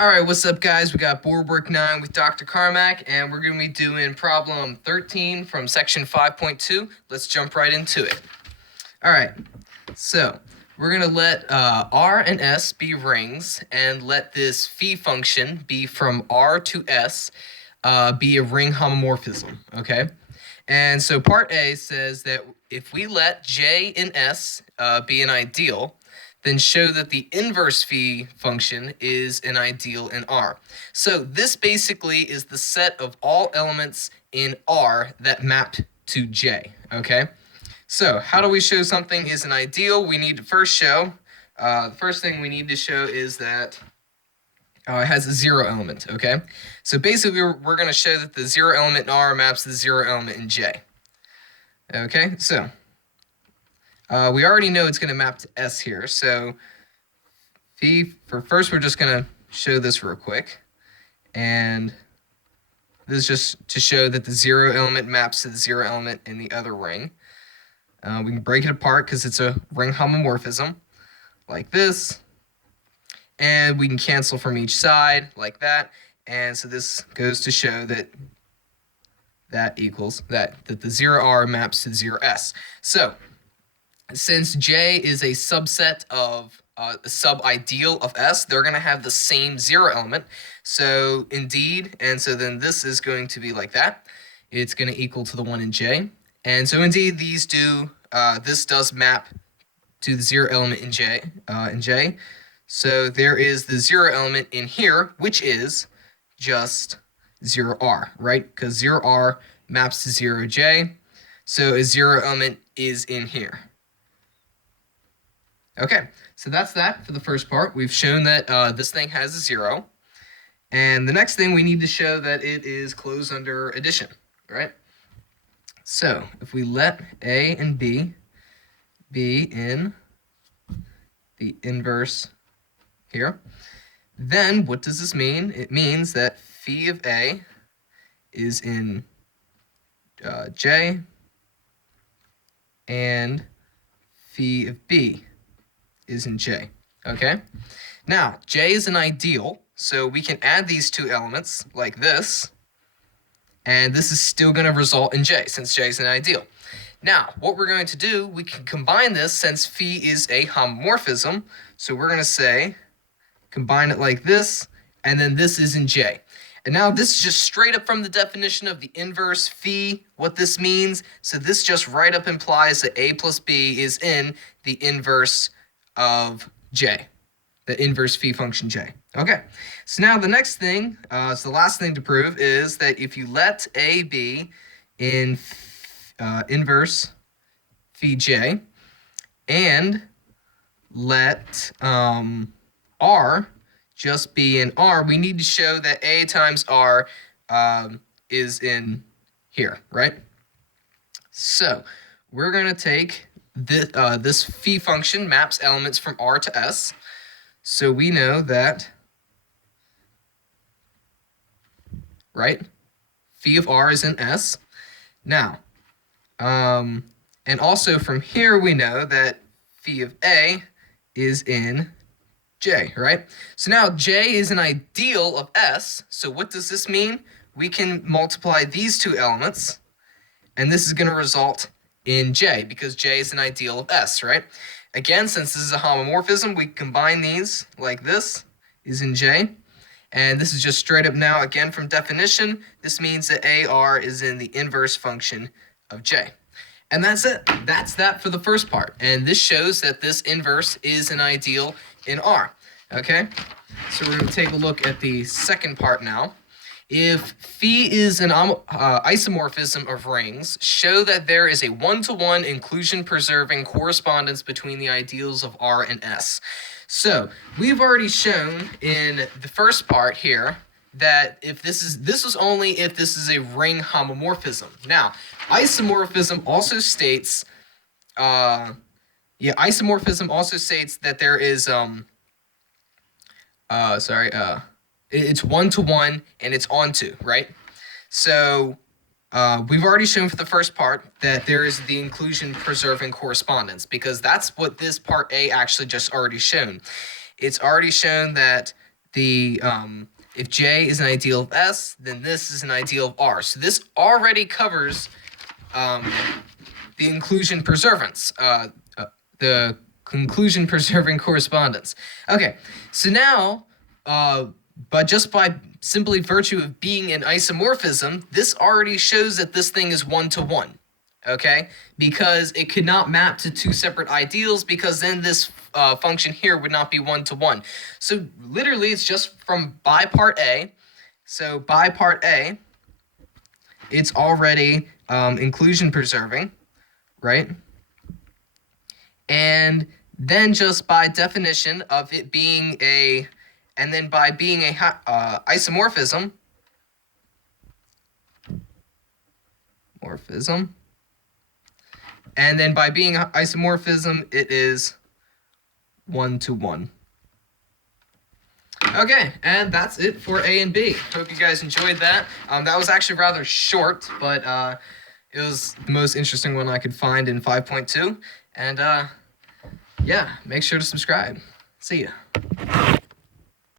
All right, what's up, guys? We got Boardwork 9 with Dr. Carmack, and we're going to be doing problem 13 from section 5.2. Let's jump right into it. All right, so we're going to let R and S be rings, and let this phi function be from R to S be a ring homomorphism, okay? And so part A says that if we let J and S be an ideal, then show that the inverse phi function is an ideal in R. So this basically is the set of all elements in R that map to J, okay? So how do we show something is an ideal? We need to first show, the first thing we need to show is that it has a zero element, okay? So basically, we're going to show that the zero element in R maps to the zero element in J. Okay, so we already know it's going to map to S here. So for first, we're just going to show this real quick. And this is just to show that the zero element maps to the zero element in the other ring. We can break it apart because it's a ring homomorphism, like this. And we can cancel from each side, like that. And so this goes to show that equals that the 0R maps to 0S. So since J is a subset of a sub-ideal of S, they're going to have the same zero element. So indeed, and so then this is going to be like that. It's going to equal to the one in J. And so indeed, these do, this does map to the zero element in J. So there is the zero element in here, which is just 0R, right? Because 0R maps to 0J. So a zero element is in here. Okay, so that's that for the first part. We've shown that this thing has a zero. And the next thing, we need to show that it is closed under addition, right? So if we let A and B be in the inverse here, then what does this mean? It means that phi of A is in J, and phi of B is in J, okay? Now, J is an ideal, so we can add these two elements like this, and this is still going to result in J, since J is an ideal. Now, what we're going to do, we can combine this since phi is a homomorphism, so we're going to say, combine it like this, and then this is in J. And now this is just straight up from the definition of the inverse phi, what this means. So this just right up implies that A plus B is in the inverse of J, the inverse phi function J. Okay, so now the next thing, so the last thing to prove is that if you let A be in inverse phi J, and let R just be in R, we need to show that A times R is in here, right? So we're going to take this phi function maps elements from R to S. So we know that, right, phi of R is in S. Now, and also from here we know that phi of A is in J, right? So now J is an ideal of S. So what does this mean? We can multiply these two elements, and this is going to result in J, because J is an ideal of S, right? Again, since this is a homomorphism, we combine these like this, is in J. And this is just straight up now, again, from definition, this means that AR is in the inverse function of J. And that's it. That's that for the first part. And this shows that this inverse is an ideal in R. Okay? So we're going to take a look at the second part now. If phi is an isomorphism of rings, show that there is a one-to-one inclusion-preserving correspondence between the ideals of R and S. So we've already shown in the first part here that if this is only if this is a ring homomorphism. Now, isomorphism also states, isomorphism also states that there is it's one-to-one and it's onto, right? So we've already shown for the first part that there is the inclusion-preserving correspondence, because that's what this part A actually just already shown. It's already shown that if J is an ideal of S, then this is an ideal of R. So this already covers the inclusion preservance, the conclusion preserving correspondence. Okay, so now, but just by simply virtue of being an isomorphism, this already shows that this thing is one-to-one. Okay, because it could not map to two separate ideals, because then this function here would not be one-to-one. So literally, it's just from by part A. So by part A, it's already inclusion preserving, right? And then just by definition of it being a, and then by being a isomorphism, and then by being isomorphism, it is one-to-one. Okay, and that's it for A and B. Hope you guys enjoyed that. That was actually rather short, but it was the most interesting one I could find in 5.2. And yeah, make sure to subscribe. See ya.